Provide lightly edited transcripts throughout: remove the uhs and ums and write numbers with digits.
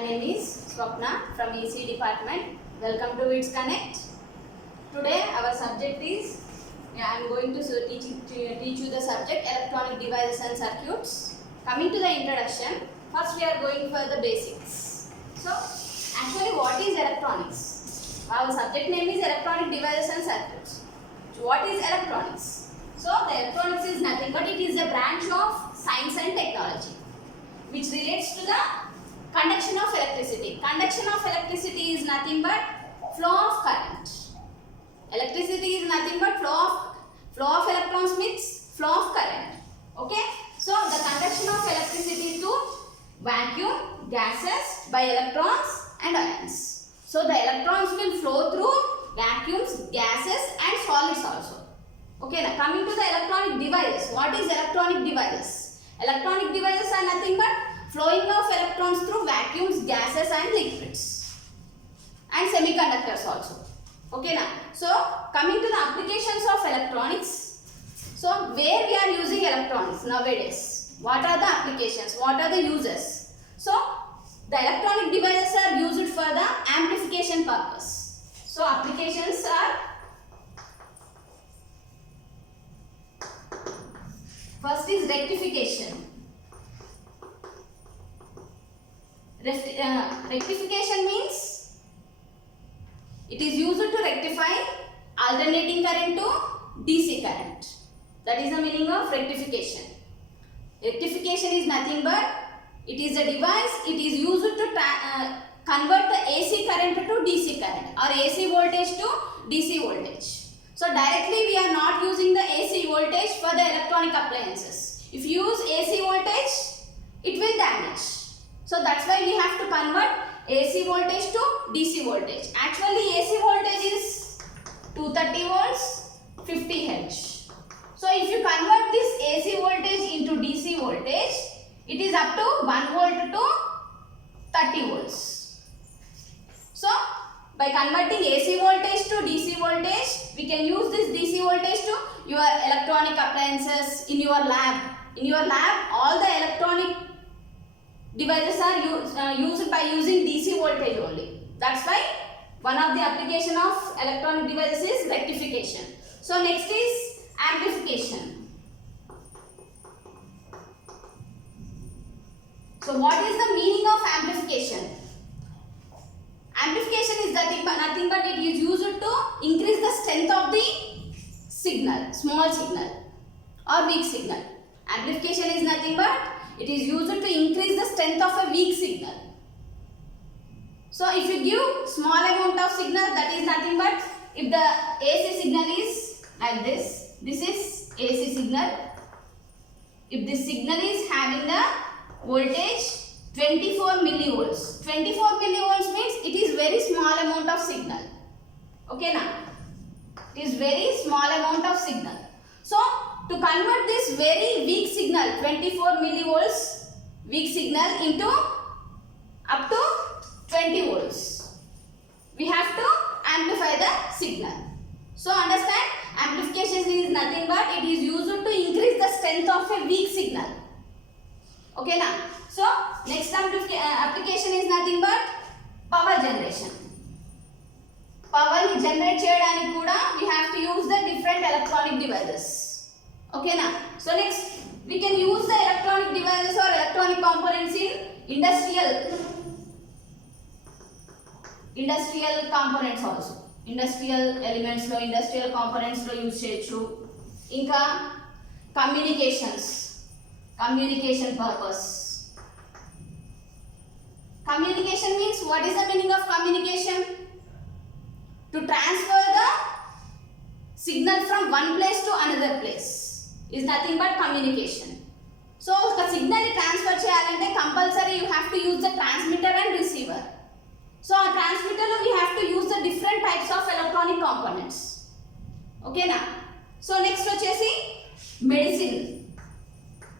My name is Swapna from EC department. Welcome to Wits Connect. Today our subject is, I am going to teach you the subject electronic devices and circuits. Coming to the introduction, first we are going for the basics. So actually what is electronics? Our subject name is electronic devices and circuits. So what is electronics? So the electronics is nothing but it is a branch of science and technology which relates to the conduction of electricity. Conduction of electricity is nothing but flow of current. Electricity is nothing but flow of electrons means flow of current. Okay? So the conduction of electricity to vacuum, gases by electrons and ions. So the electrons will flow through vacuums, gases and solids also. Okay, now coming to the electronic devices. What is electronic devices? Electronic devices are nothing but flowing of electrons through vacuums, gases and liquids and semiconductors also. Okay now. So coming to the applications of electronics. So where we are using electronics nowadays? What are the applications? What are the uses? So the electronic devices are used for the amplification purpose. So applications are, first is rectification. Rectification means it is used to rectify alternating current to DC current. That is the meaning of rectification. Rectification is nothing but it is a device, it is used to convert the AC current to DC current or AC voltage to DC voltage. So directly we are not using the AC voltage for the electronic appliances. If you use AC voltage, it will damage. So that's why we have to convert AC voltage to DC voltage. Actually AC voltage is 230 volts, 50 Hz. So if you convert this AC voltage into DC voltage, it is up to 1 volt to 30 volts. So by converting AC voltage to DC voltage, we can use this DC voltage to your electronic appliances in your lab. In your lab, all the electronic devices are used by using DC voltage only. That's why one of the application of electronic devices is rectification. So next is amplification. So what is the meaning of amplification? Amplification is nothing but it is used to increase the strength of the signal, small signal or weak signal. Amplification is nothing but it is used to increase the strength of a weak signal. So if you give small amount of signal, that is nothing but if the AC signal is like this is AC signal. If this signal is having the voltage 24 millivolts. 24 millivolts means it is very small amount of signal. Okay now. It is very small amount of signal. So to convert this very weak signal 24 millivolts weak signal into up to 20 volts, we have to amplify the signal. So understand, amplification is nothing but it is used to increase the strength of a weak signal. Okay now. So next application is nothing but power generation. Power generate cheyadani kuda we have to use the different electronic devices. Okay now. So next we can use the electronic devices or electronic components in industrial components also. Industrial elements lo, industrial components lo use cheyochu. Inka communication purpose. Communication means, what is the meaning of communication? To transfer the signal from one place to another place is nothing but communication. So the signal transfer cheyalante compulsory you have to use the transmitter and receiver. So a transmitter lo we have to use the different types of electronic components. Okay now. So next vachesi medicine.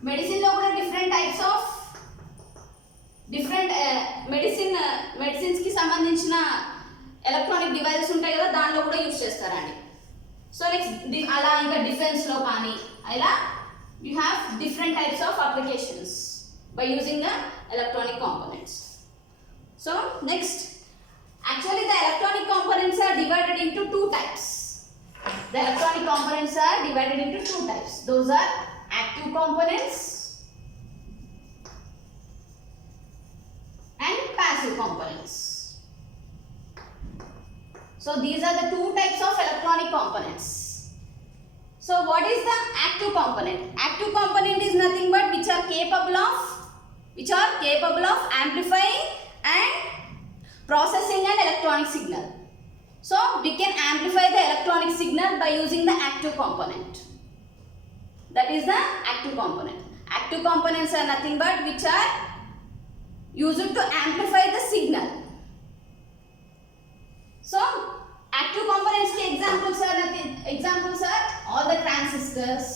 Medicine lo kuda different types of medicines కి సంబంధించిన electronic devices ఉంటాయి కదా, దానిలో కూడా use చేస్తారండి. So next అలా ఇంకా defence లో కానీ అలా you have different types of applications by using the electronic components. So next, actually the electronic components are divided into two types. The electronic components are divided into two types. Those are active components and passive components. So these are the two types of electronic components. So what is the active component? Active component is nothing but which are capable of amplifying and processing an electronic signal. So we can amplify the electronic signal by using the active component. That is the active component. Active components are nothing but which are used to amplify the signal. So active components के examples are all the transistors.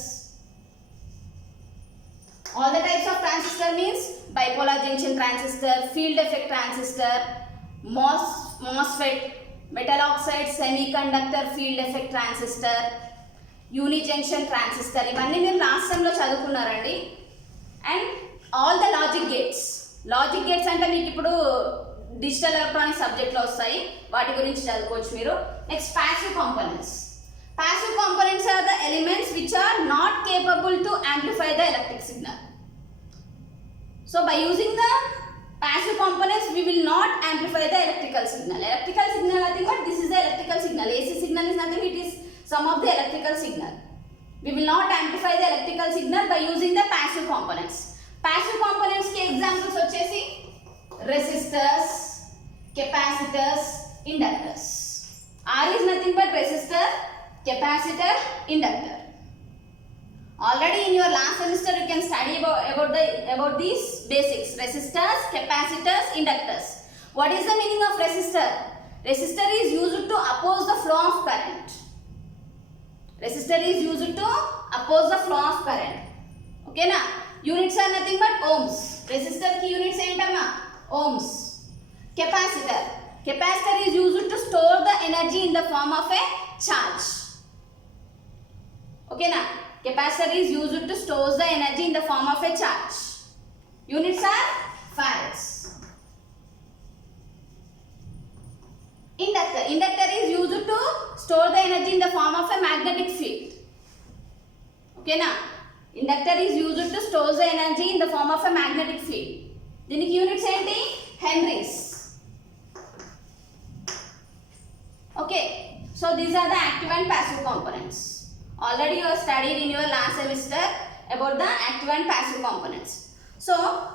All the types of transistor means bipolar junction transistor, field effect transistor, MOSFET, metal oxide semiconductor field effect transistor, unijunction transistor. ఇవన్నీ మీరు last sem లో చదువుకున్నారండి. And all the logic gates అంటే మీకు ఇప్పుడు digital electronic సబ్జెక్ట్లో వస్తాయి, వాటి గురించి చదువుకోవచ్చు మీరు. Next passive components are the elements which are not capable to amplify the electric signal. So by using the passive components we will not amplify the electrical signal. Nothing but this is the electrical signal. AC signal is nothing, it is some of the electrical signal. We will not amplify the electrical signal by using the passive components. Passive components के examples వచ్చేసి resistors, capacitors, inductors. R is nothing but resistor, capacitor, inductor. Already in your last semester you can study about these basics: resistors, capacitors, inductors. What is the meaning of resistor? Resistor is used to oppose the flow of current. Okay na? Units are nothing but ohms. Resistor ki units entama ohms. Capacitor is used to store the energy in the form of a charge. Okay na? Capacitor is used to store the energy in the form of a charge. Units are farads. Inductor is used to store the energy in the form of a magnetic field. Okay na? Inductor is used to store the energy in the form of a magnetic field. దీనికి units ఏంటి? Henry's. Okay, so these are the active and passive components. Already you have studied in your last semester about the active and passive components. So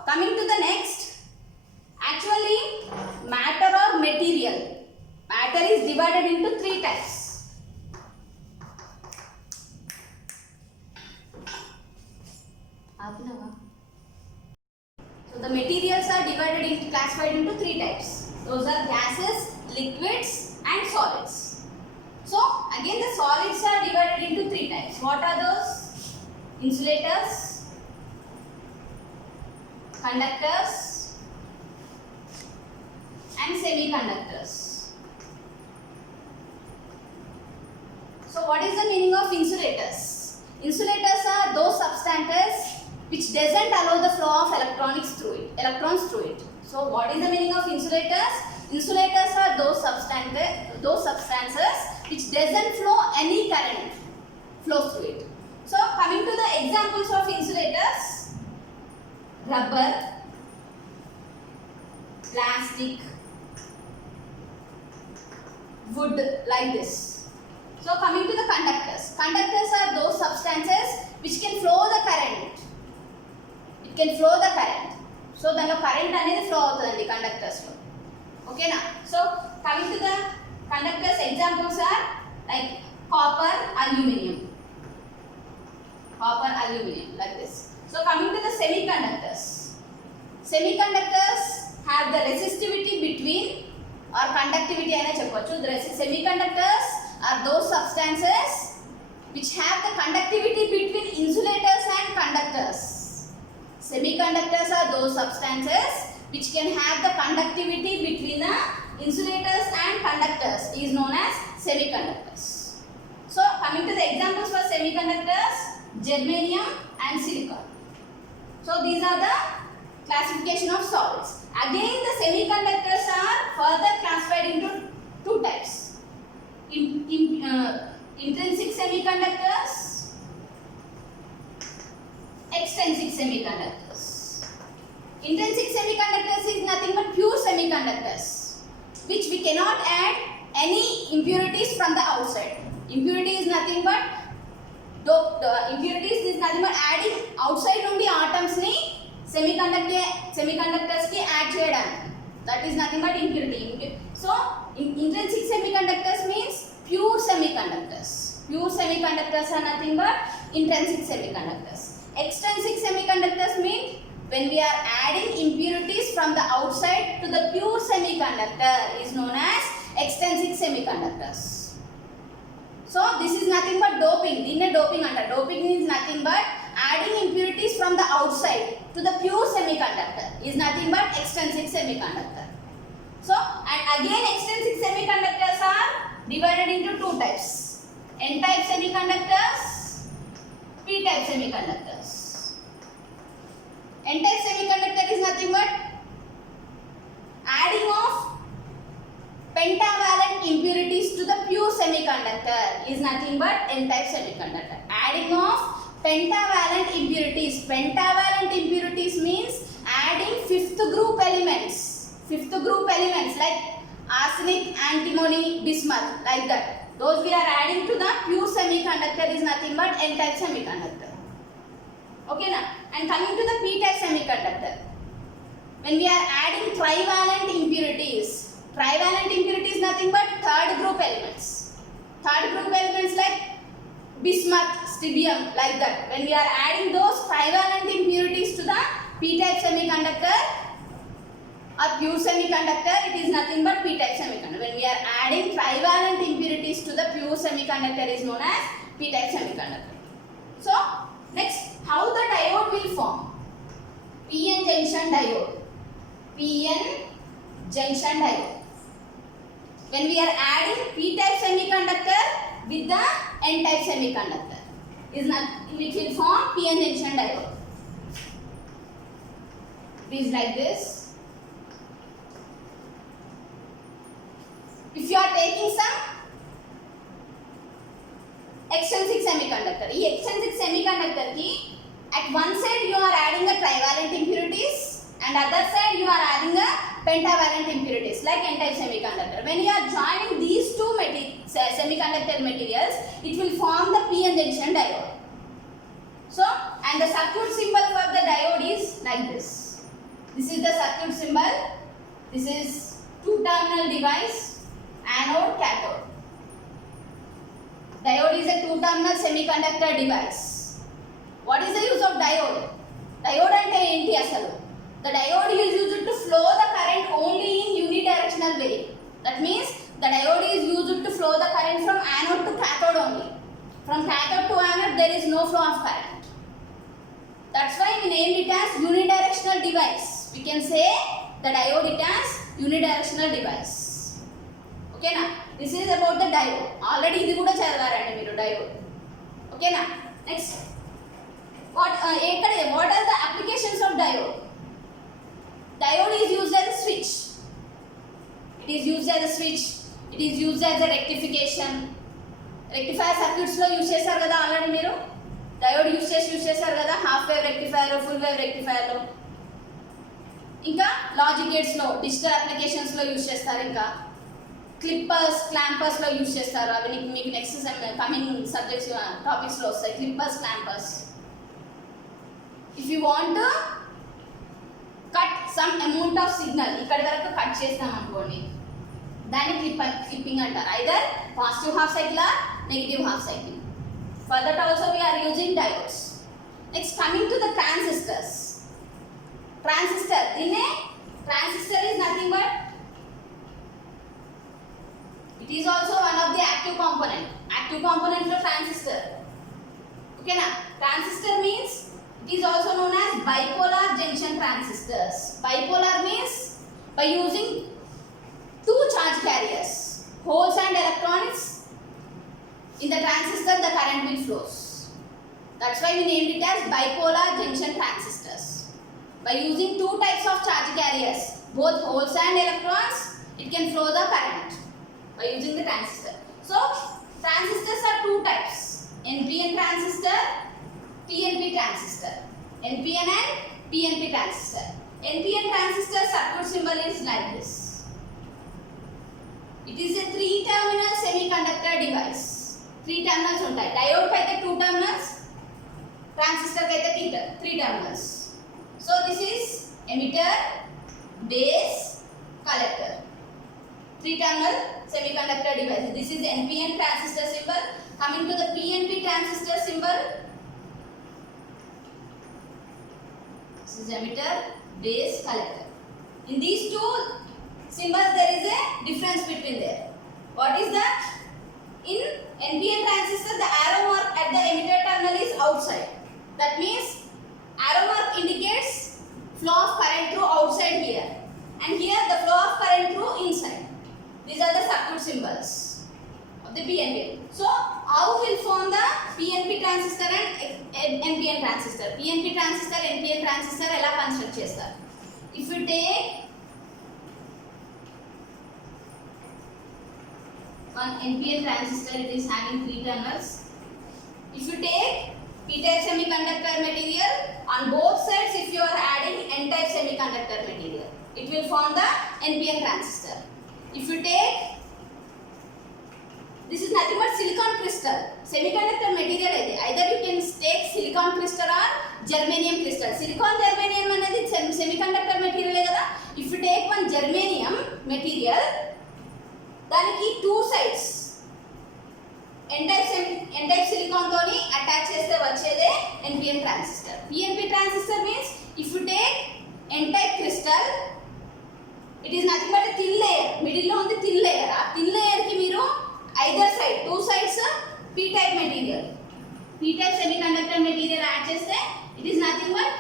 coming to the next, actually matter or material. Matter is divided into three types. So the materials are classified into three types. Those are gases, liquids and solids. So again the solids are divided into three types. What are those? Insulators, conductors and semiconductors. So what is the meaning of insulators? Insulators are those substances which doesn't allow the flow of electrons through it. So what is the meaning of insulators? Insulators are those substances which doesn't flow any current flows through it. So coming to the examples of insulators: rubber, plastic, wood, like this. So coming to the conductors. Conductors are those substances which can flow the current. So దానిలో current అనేది flow అవుతుందండి conductors లో. ఓకేనా? So coming to the conductors examples are like copper, aluminum, like this. So coming to the semiconductors. Semiconductors have the resistivity between or conductivity అయినా చెప్పొచ్చు. The semiconductors are those substances which have the conductivity between insulators and conductors. Semiconductors are those substances which can have the conductivity between the insulators and conductors is known as semiconductors. So coming to the examples for semiconductors: germanium and silicon. So these are the classification of solids. Again the semiconductors semiconductors, extrinsic semiconductors. Intrinsic semiconductors is nothing but pure semiconductors, which we cannot add any impurities from the outside. Impurity is nothing but impurities is nothing but adding outside నుండి atoms ని semiconductors కి add చేయడానికి. That is nothing but impurity. So intrinsic semiconductors means pure semiconductors. Pure semiconductors are nothing but intrinsic semiconductors. Extrinsic semiconductors mean when we are adding impurities from the outside to the pure semiconductor is known as extrinsic semiconductors. So this is nothing but doping. Dinne doping anta. Doping means nothing but adding impurities from the outside to the pure semiconductor is nothing but extrinsic semiconductor. So and again extrinsic semiconductors are divided into two types. N-type semiconductors, P-type semiconductors. N-type semiconductor is nothing but adding of pentavalent impurities to the pure semiconductor is nothing but N-type semiconductor. Adding of pentavalent impurities. Pentavalent impurities means adding fifth group elements. Fifth group elements like arsenic, antimony, bismuth, like that. Those we are adding to the pure semiconductor is nothing but N-type semiconductor. Okay now, and coming to the P-type semiconductor. When we are adding trivalent impurities. Trivalent impurity is nothing but third group elements. Third group elements like bismuth, strontium, like that. When we are adding those trivalent impurities to the P-type semiconductor or pure semiconductor, it is nothing but P-type semiconductor. When we are adding trivalent impurities to the pure semiconductor is known as P-type semiconductor. So next, how the diode will form? PN junction diode. PN junction diode. When we are adding P-type semiconductor with the N-type semiconductor, which will form PN junction diode. It is like this. If you are taking some extrinsic semiconductor, this extrinsic semiconductor ki at one side you are adding a trivalent impurities and other side you are adding a pentavalent impurities like N-type semiconductor. When you are joining these two semiconductor materials, it will form the PN junction diode. So, and the circuit symbol for the diode is like this. This is the circuit symbol. This is two-terminal device, anode, cathode. Diode is a two-terminal semiconductor device. What is the use of diode? Diode ante enti asalu? The diode is used to flow the current only in unidirectional way. That means the diode is used to flow the current from anode to cathode only. From cathode to anode there is no flow of current. That's why we named it as unidirectional device. We can say the diode it as unidirectional device. Okay na? This is about the diode. Already ఇది కూడా చదివారండి మీరు diode. Okay na? Next. What are the applications of diode? Diode is used as a switch. It is used as a switch. It is used as a rectification. Rectifier circuits lo use చేశారు కదా already మీరు. Diode use చేశారు కదా half wave rectifier, full wave rectifier లో. ఇంకా logic gates లో, digital applications లో use చేస్తారు. ఇంకా క్లిప్పర్స్, క్లాంపర్స్ లో యూస్ చేస్తారు. అవి మీకు నెక్స్ట్ కమింగ్ సబ్జెక్ట్స్ టాపిక్స్ లో వస్తాయి. Clippers, clampers. If you want cut some amount of signal, ఇక్కడ వరకు కట్ చేస్తాం అనుకోండి, దాన్ని క్లిప్పింగ్ అంటారు. Either positive half cycle or negative half cycle. For that also we are using diodes. Next, coming to the transistors. Transistor is nothing but, it is also one of the active component of transistor. Okay na? Transistor means it is also known as bipolar junction transistors. Bipolar means by using two charge carriers, holes and electrons. In the transistor, the current will flows. That's why we named it as bipolar junction transistors. By using two types of charge carriers, both holes and electrons, it can flow the current by using the transistor. So, transistors are two types. NPN transistor, PNP transistor. NPN and PNP transistor. NPN transistor circuit symbol is like this. It is a 3-terminal semiconductor device. 3 terminals ఉంటాయి. Diode అయితే 2 terminals, transistor అయితే 3 terminals. So this is emitter, base, collector. 3-terminal semiconductor device. This is NPN transistor symbol. Coming to the PNP transistor symbol. This is emitter, base, collector. In these two symbols there is a difference between there. What is that? In NPN transistor the arrow mark at the emitter terminal is outside. That means arrow mark indicates flow of current through outside here, and here the flow of current through inside. These are the circuit symbols of the PNP. So how will form the PNP transistor and NPN transistor? PNP transistor, NPN transistor ela construct chestar. If you take one NPN transistor, it is having 3 terminals. If you take P-type semiconductor material, on both sides if you are adding N-type semiconductor material, it will form the NPN transistor. If you take, this is nothing but silicon crystal, semiconductor material ide. Either you can take silicon crystal or germanium crystal. Silicon germanium anadi semiconductor material kada. If you take one germanium material, daniki 2 sides N-type silicon toni attach cheste vachede NPN transistor. PNP transistor means if you take N-type crystal, it is nothing but a thin layer. Middle lo undi thin layer. Aa thin layer ki meeru either side 2 sides P-type material, P-type semiconductor material add cheste it is nothing but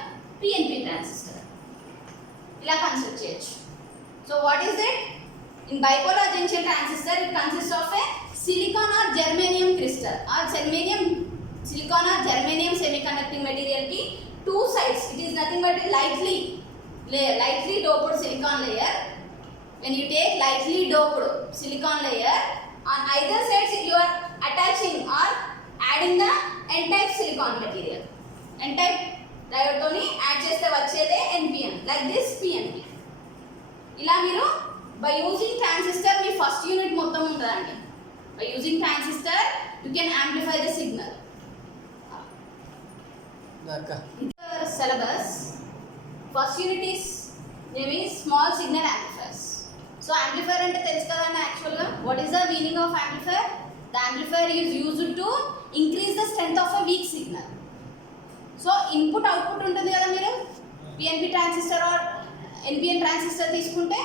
PNP transistor. Ila construct cheyochu. So what is it? In bipolar junction transistor, it consists of a silicon or germanium crystal or silicon or germanium semiconducting material ki 2 sides. It is nothing but a lightly doped silicon layer. When you take lightly doped silicon layer, on either sides you are attaching or adding the N-type silicon material. N-type diode toni add cheste vachede NPN, like this PNP. Ila meeru by using transistor me first unit మొత్తం ఉంటుందండి. By using transistor you can amplify the signal. Syllabus first unit is name is small signal amplifiers. So amplifier ante telusu kadandi actual ga. What is the meaning of amplifier? The amplifier is used to increase the strength of a weak signal. So input output ఉంటుంది కదా, మీరు PNP transistor or NPN transistor తీసుకుంటే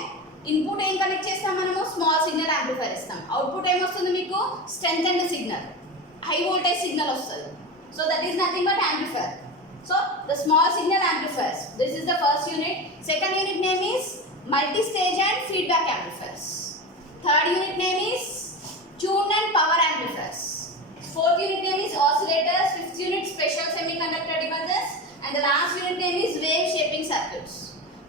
input ఏం connect చేస్తాం మనము, small signal amplifier ఇస్తాం. Output ఏమొస్తుంది మీకు, strength and signal, high voltage signal వస్తుంది. So that is nothing but amplifier. So the small signal amplifiers, this is the first unit. Second unit name is multi stage and feedback amplifiers. Third unit name is tuned and power amplifiers. Fourth unit name is oscillators. Fifth unit special semiconductor devices, and the last unit name is wave shaping circuits.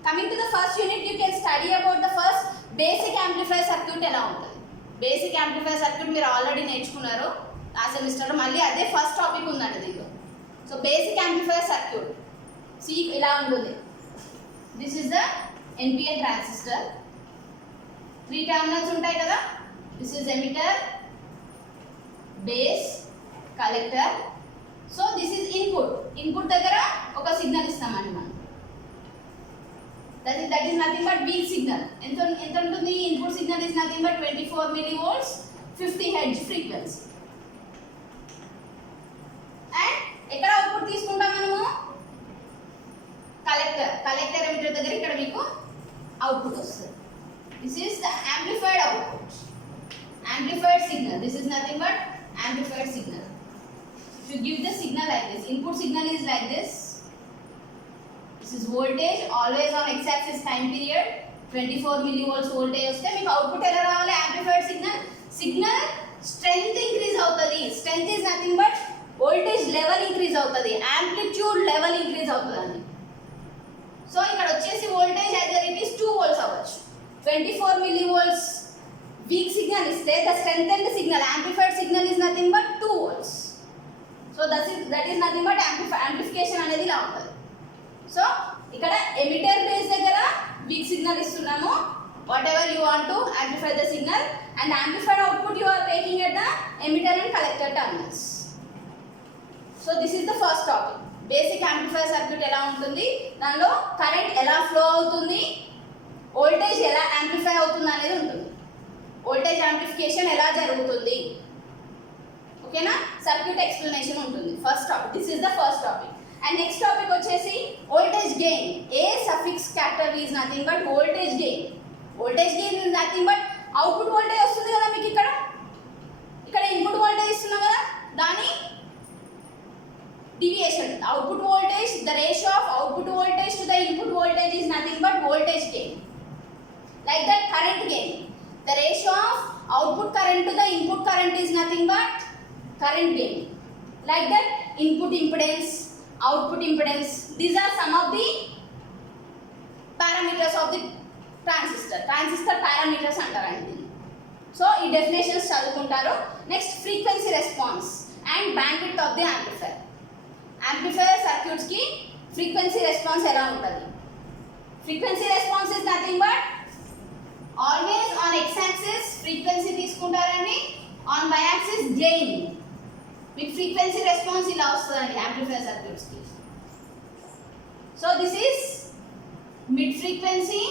Coming to the first unit, you can study about the first basic amplifier circuit ఎలా ఉంటుంది. Basic amplifier circuit మీరు already నేర్చుకున్నారు ఆ సెమిస్టర్లో, మళ్ళీ అదే first topic ఉందండి దీంట్లో. సో బేసిక్ యాంప్లిఫైర్ సర్క్యూట్ సి ఇలా ఉంటుంది. This is the NPN transistor. 3 terminals ఉంటాయి కదా. This is emitter, base, collector. So this is input. Input దగ్గర ఒక సిగ్నల్ ఇస్తామండి మనం. that is nothing but weak signal. ఎంత ఉంటుంది input signal is nothing but 24 millivolts 50 Hz frequency. And ఎక్కడ output తీసుకుంటాం మనము, కలెక్టర్ ఎమిటర్ దగ్గర ఇక్కడ మీకు అవుట్పుట్ వస్తుంది. This is the amplified output, amplified signal. This is nothing but amplified signal. If you give the signal like this, input signal is like this. This is voltage, always on x-axis time period. 24 millivolts voltage వస్తే మీకు output ఎలా రావాలి, amplified signal strength increase అవుతుంది. Strength is nothing but voltage level increase అవుతుంది, amplitude level increase అవుతుందండి. So ఇక్కడ వచ్చేసి voltage either it is 2 volts అవ్వచ్చు. 24 millivolts వీక్ సిగ్నల్ ఇస్తే the strength and signal amplified signal is nothing but 2 volts. So that is nothing but amplification అనేది ఇలా ఉంటుంది. So ఇక్కడ ఎమిటర్ బేస్ దగ్గర వీక్ సిగ్నల్ ఇస్తున్నాము, what ever you want to amplify the signal, and amplified output you are taking at the emitter and collector terminals. So this is the first topic. Basic amplifier circuit ఎలా ఉంటుంది, దానిలో current ఎలా flow అవుతుంది, voltage ఎలా amplify అవుతుంది అనేది ఉంటుంది, voltage amplification ఎలా జరుగుతుంది, ఓకేనా. సర్క్యూట్ ఎక్స్ప్లెనేషన్ ఉంటుంది. First topic, this is the first topic. And next topic వచ్చేసి voltage gain. A suffix character is nothing but voltage gain. Voltage gain is nothing but output voltage వస్తుంది కదా మీకు, ఇక్కడ input voltage ఇస్తున్నాం కదా, దాని deviation, output voltage, the ratio of output voltage to the input voltage is nothing but voltage gain. Like that current gain, the ratio of output current to the input current is nothing but current gain. Like that input impedance, output impedance, these are some of the parameters of the transistor parameters antarandi. So ee definitions chadukuntaru. Next, frequency response and bandwidth of the amplifier. Amplifier circuits కి frequency response ఎలా ఉంటుంది. Frequency response is nothing but always on X axis frequency తీసుకుంటారండి, on why axis gain. మీకు frequency response ఇలా వస్తుందండి amplifier circuits కి. So this is mid frequency,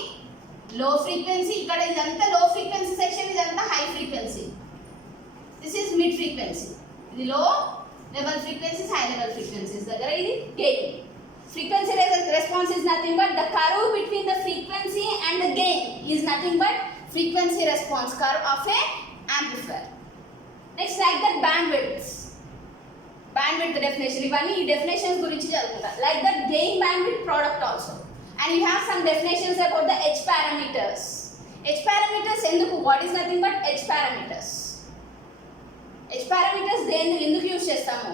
లో frequency. ఇక్కడ ఇదంతా లో ఫ్రీక్వెన్సీ సెక్షన్, ఇదంతా high frequency. This is mid frequency, ఇది లో level frequencies, high level frequencies దగ్గర ఇది gain. Frequency response is nothing but the curve between the frequency and the gain is nothing but frequency response curve of a amplifier. Next, like that bandwidth definition, ఇవన్నీ ఈ definitions గురించి చదువుకుంటారు. Like that gain bandwidth product also, and you have some definitions about the H parameters. H parameters ఎందుకు, what is nothing but H parameters. H parameters దేన్ని ఎందుకు use చేస్తాము,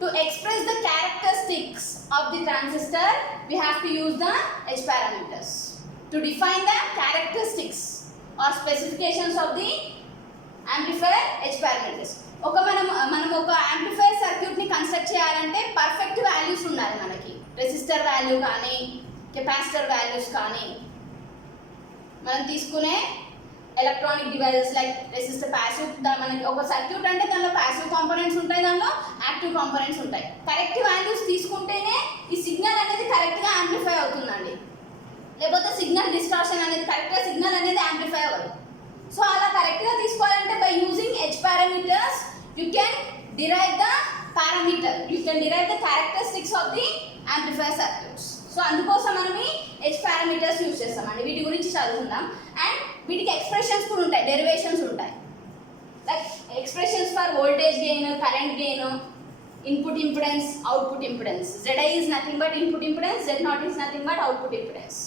to express the characteristics of the transistor we have to use the H parameters to define the characteristics or specifications of the amplifier. H parameters మనం ఒక amplifier circuit ని construct చేయాలంటే perfect values ఉండాలి మనకి. Resistor value కానీ capacitor values కానీ, మనం తీసుకునే electronic devices like resistor, passive. మనకి ఒక సర్క్యూట్ అంటే దానిలో ప్యాసివ్ కాంపోనెంట్స్ ఉంటాయి, దానిలో యాక్టివ్ కాంపోనెంట్స్ ఉంటాయి. కరెక్ట్ వాల్యూస్ తీసుకుంటేనే ఈ సిగ్నల్ అనేది కరెక్ట్గా యాంప్లిఫై అవుతుందండి, లేకపోతే సిగ్నల్ డిస్టార్షన్ అనేది, కరెక్ట్గా సిగ్నల్ అనేది యాంప్లిఫై అవ్వదు. సో అలా కరెక్ట్గా తీసుకోవాలంటే by using H parameters you can derive the parameter, you can derive the characteristics of the amplifier circuits. So అందుకోసం మనం ఈ H parameters యూజ్ చేస్తామండి. వీటి గురించి చదువుకుందాం. అండ్ వీటికి ఎక్స్ప్రెషన్స్ కూడా ఉంటాయి, డెరివేషన్స్ ఉంటాయి. Like expressions for voltage gain, current gain, input impedance, output impedance. ZI is nothing but input impedance, Z0 is nothing but output impedance.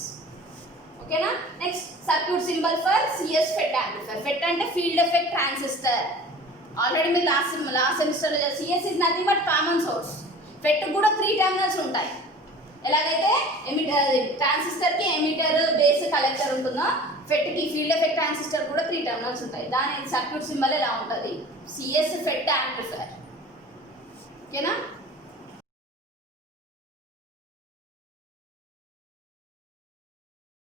ఓకేనా. Next, circuit symbol for CS FET amplifier. FET అంటే field effect transistor. Already మీరు last సెమిస్టర్లో CS is nothing but common source. FET కూడా 3 terminals ఉంటాయి. ఎలాగైతే transistor కి emitter, base, collector ఉంటుందో, FET కి ఫీల్డ్ ఎఫెక్ట్ ట్రాన్సిస్టర్ కూడా 3 టెర్మినల్స్ ఉంటాయి. దాని సర్క్యూట్ సింబల్ ఎలా ఉంటుంది, CS FET యాంప్లిఫైర్. ఓకేనా.